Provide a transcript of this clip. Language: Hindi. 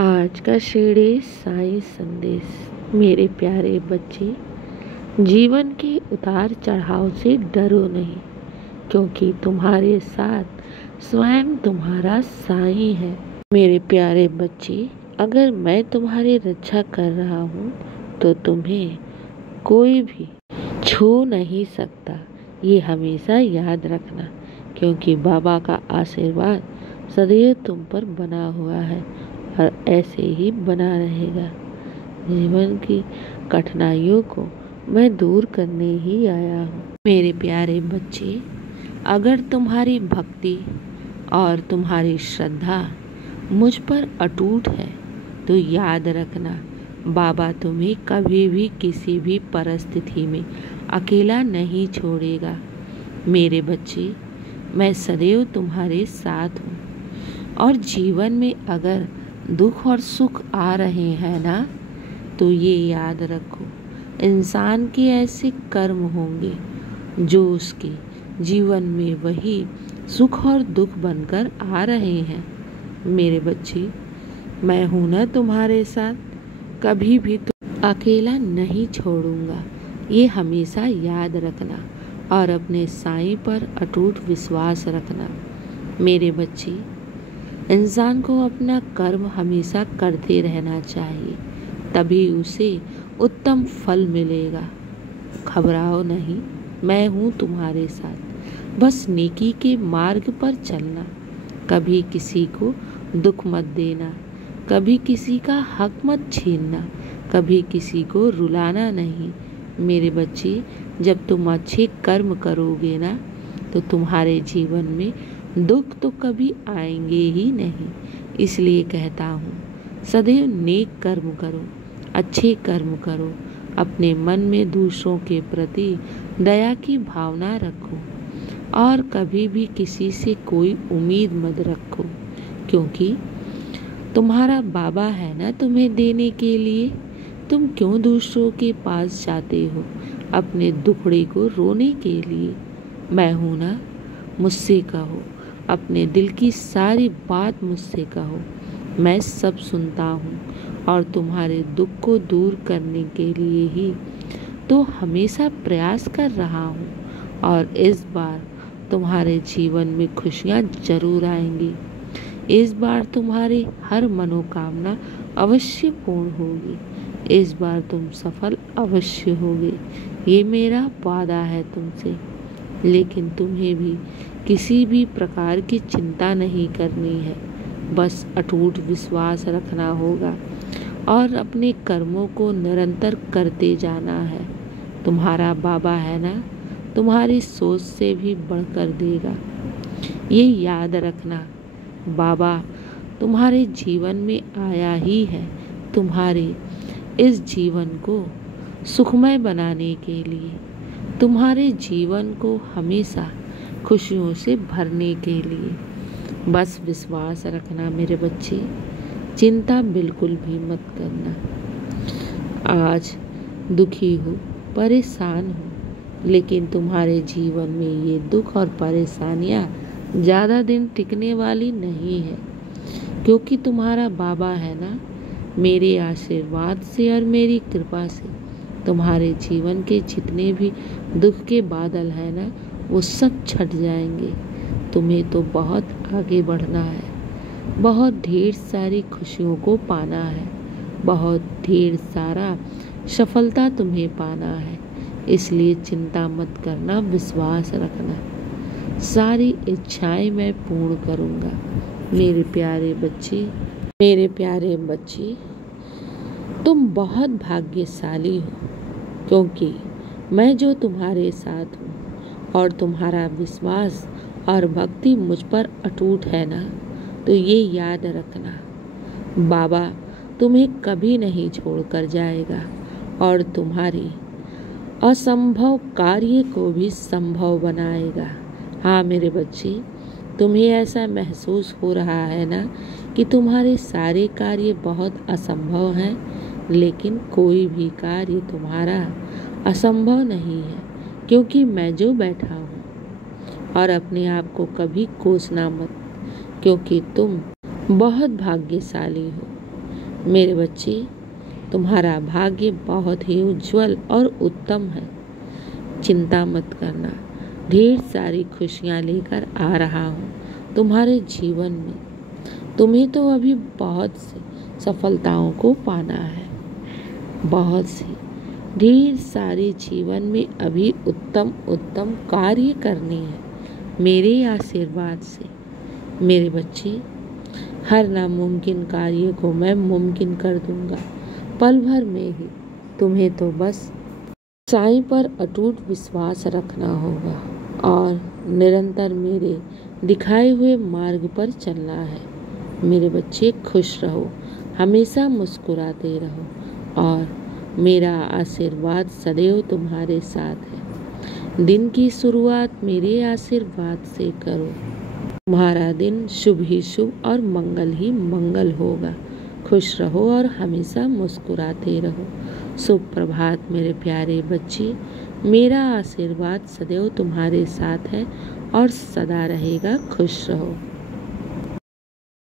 आज का शिरडी साईं संदेश। मेरे प्यारे बच्चे, जीवन के उतार चढ़ाव से डरो नहीं, क्योंकि तुम्हारे साथ स्वयं तुम्हारा साईं है। मेरे प्यारे बच्चे, अगर मैं तुम्हारी रक्षा कर रहा हूँ तो तुम्हें कोई भी छू नहीं सकता। ये हमेशा याद रखना, क्योंकि बाबा का आशीर्वाद सदैव तुम पर बना हुआ है और ऐसे ही बना रहेगा। जीवन की कठिनाइयों को मैं दूर करने ही आया हूँ। मेरे प्यारे बच्चे, अगर तुम्हारी भक्ति और तुम्हारी श्रद्धा मुझ पर अटूट है तो याद रखना, बाबा तुम्हें कभी भी किसी भी परिस्थिति में अकेला नहीं छोड़ेगा। मेरे बच्चे, मैं सदैव तुम्हारे साथ हूँ और जीवन में अगर दुख और सुख आ रहे हैं ना, तो ये याद रखो, इंसान के ऐसे कर्म होंगे जो उसके जीवन में वही सुख और दुख बनकर आ रहे हैं। मेरे बच्चे, मैं हूं ना तुम्हारे साथ, कभी भी तुम अकेला नहीं छोड़ूंगा। ये हमेशा याद रखना और अपने साईं पर अटूट विश्वास रखना। मेरे बच्चे, इंसान को अपना कर्म हमेशा करते रहना चाहिए, तभी उसे उत्तम फल मिलेगा। घबराओ नहीं, मैं हूँ तुम्हारे साथ। बस नेकी के मार्ग पर चलना, कभी किसी को दुख मत देना, कभी किसी का हक मत छीनना, कभी किसी को रुलाना नहीं। मेरे बच्चे, जब तुम अच्छे कर्म करोगे ना, तो तुम्हारे जीवन में दुख तो कभी आएंगे ही नहीं। इसलिए कहता हूँ, सदैव नेक कर्म करो, अच्छे कर्म करो, अपने मन में दूसरों के प्रति दया की भावना रखो और कभी भी किसी से कोई उम्मीद मत रखो, क्योंकि तुम्हारा बाबा है ना तुम्हें देने के लिए। तुम क्यों दूसरों के पास जाते हो अपने दुखड़े को रोने के लिए? मैं हूँ ना, मुझसे कहो, अपने दिल की सारी बात मुझसे कहो, मैं सब सुनता हूँ और तुम्हारे दुख को दूर करने के लिए ही तो हमेशा प्रयास कर रहा हूँ। और इस बार तुम्हारे जीवन में खुशियाँ जरूर आएंगी। इस बार तुम्हारी हर मनोकामना अवश्य पूर्ण होगी। इस बार तुम सफल अवश्य होगे, ये मेरा वादा है तुमसे। लेकिन तुम्हें भी किसी भी प्रकार की चिंता नहीं करनी है, बस अटूट विश्वास रखना होगा और अपने कर्मों को निरंतर करते जाना है। तुम्हारा बाबा है ना, तुम्हारी सोच से भी बढ़कर देगा। ये याद रखना, बाबा तुम्हारे जीवन में आया ही है तुम्हारे इस जीवन को सुखमय बनाने के लिए, तुम्हारे जीवन को हमेशा खुशियों से भरने के लिए। बस विश्वास रखना मेरे बच्चे, चिंता बिल्कुल भी मत करना। आज दुखी हो, परेशान हो, लेकिन तुम्हारे जीवन में ये दुख और परेशानियां ज़्यादा दिन टिकने वाली नहीं है, क्योंकि तुम्हारा बाबा है ना, मेरे आशीर्वाद से और मेरी कृपा से तुम्हारे जीवन के जितने भी दुख के बादल हैं ना, वो सब छट जाएंगे। तुम्हें तो बहुत आगे बढ़ना है, बहुत ढेर सारी खुशियों को पाना है, बहुत ढेर सारा सफलता तुम्हें पाना है। इसलिए चिंता मत करना, विश्वास रखना, सारी इच्छाएं मैं पूर्ण करूँगा। मेरे प्यारे बच्चे, मेरे प्यारे बच्चे, तुम बहुत भाग्यशाली हो, क्योंकि मैं जो तुम्हारे साथ हूँ और तुम्हारा विश्वास और भक्ति मुझ पर अटूट है ना, तो ये याद रखना, बाबा तुम्हें कभी नहीं छोड़कर जाएगा और तुम्हारी असंभव कार्य को भी संभव बनाएगा। हाँ मेरे बच्चे, तुम्हें ऐसा महसूस हो रहा है ना कि तुम्हारे सारे कार्य बहुत असंभव हैं, लेकिन कोई भी कार्य तुम्हारा असंभव नहीं है, क्योंकि मैं जो बैठा हूँ। और अपने आप को कभी कोसना मत, क्योंकि तुम बहुत भाग्यशाली हो। मेरे बच्चे, तुम्हारा भाग्य बहुत ही उज्जवल और उत्तम है। चिंता मत करना, ढेर सारी खुशियाँ लेकर आ रहा हूँ तुम्हारे जीवन में। तुम्हें तो अभी बहुत सी सफलताओं को पाना है, बहुत सी ढेर सारे जीवन में अभी उत्तम उत्तम कार्य करने हैं मेरे आशीर्वाद से। मेरे बच्चे, हर नामुमकिन कार्य को मैं मुमकिन कर दूंगा पल भर में ही। तुम्हें तो बस सच्चाई पर अटूट विश्वास रखना होगा और निरंतर मेरे दिखाए हुए मार्ग पर चलना है। मेरे बच्चे, खुश रहो, हमेशा मुस्कुराते रहो और मेरा आशीर्वाद सदैव तुम्हारे साथ है। दिन की शुरुआत मेरे आशीर्वाद से करो। तुम्हारा दिन शुभ ही शुभ और मंगल ही मंगल होगा। खुश रहो और हमेशा मुस्कुराते रहो। शुभ प्रभात मेरे प्यारे बच्चे। मेरा आशीर्वाद सदैव तुम्हारे साथ है और सदा रहेगा। खुश रहो।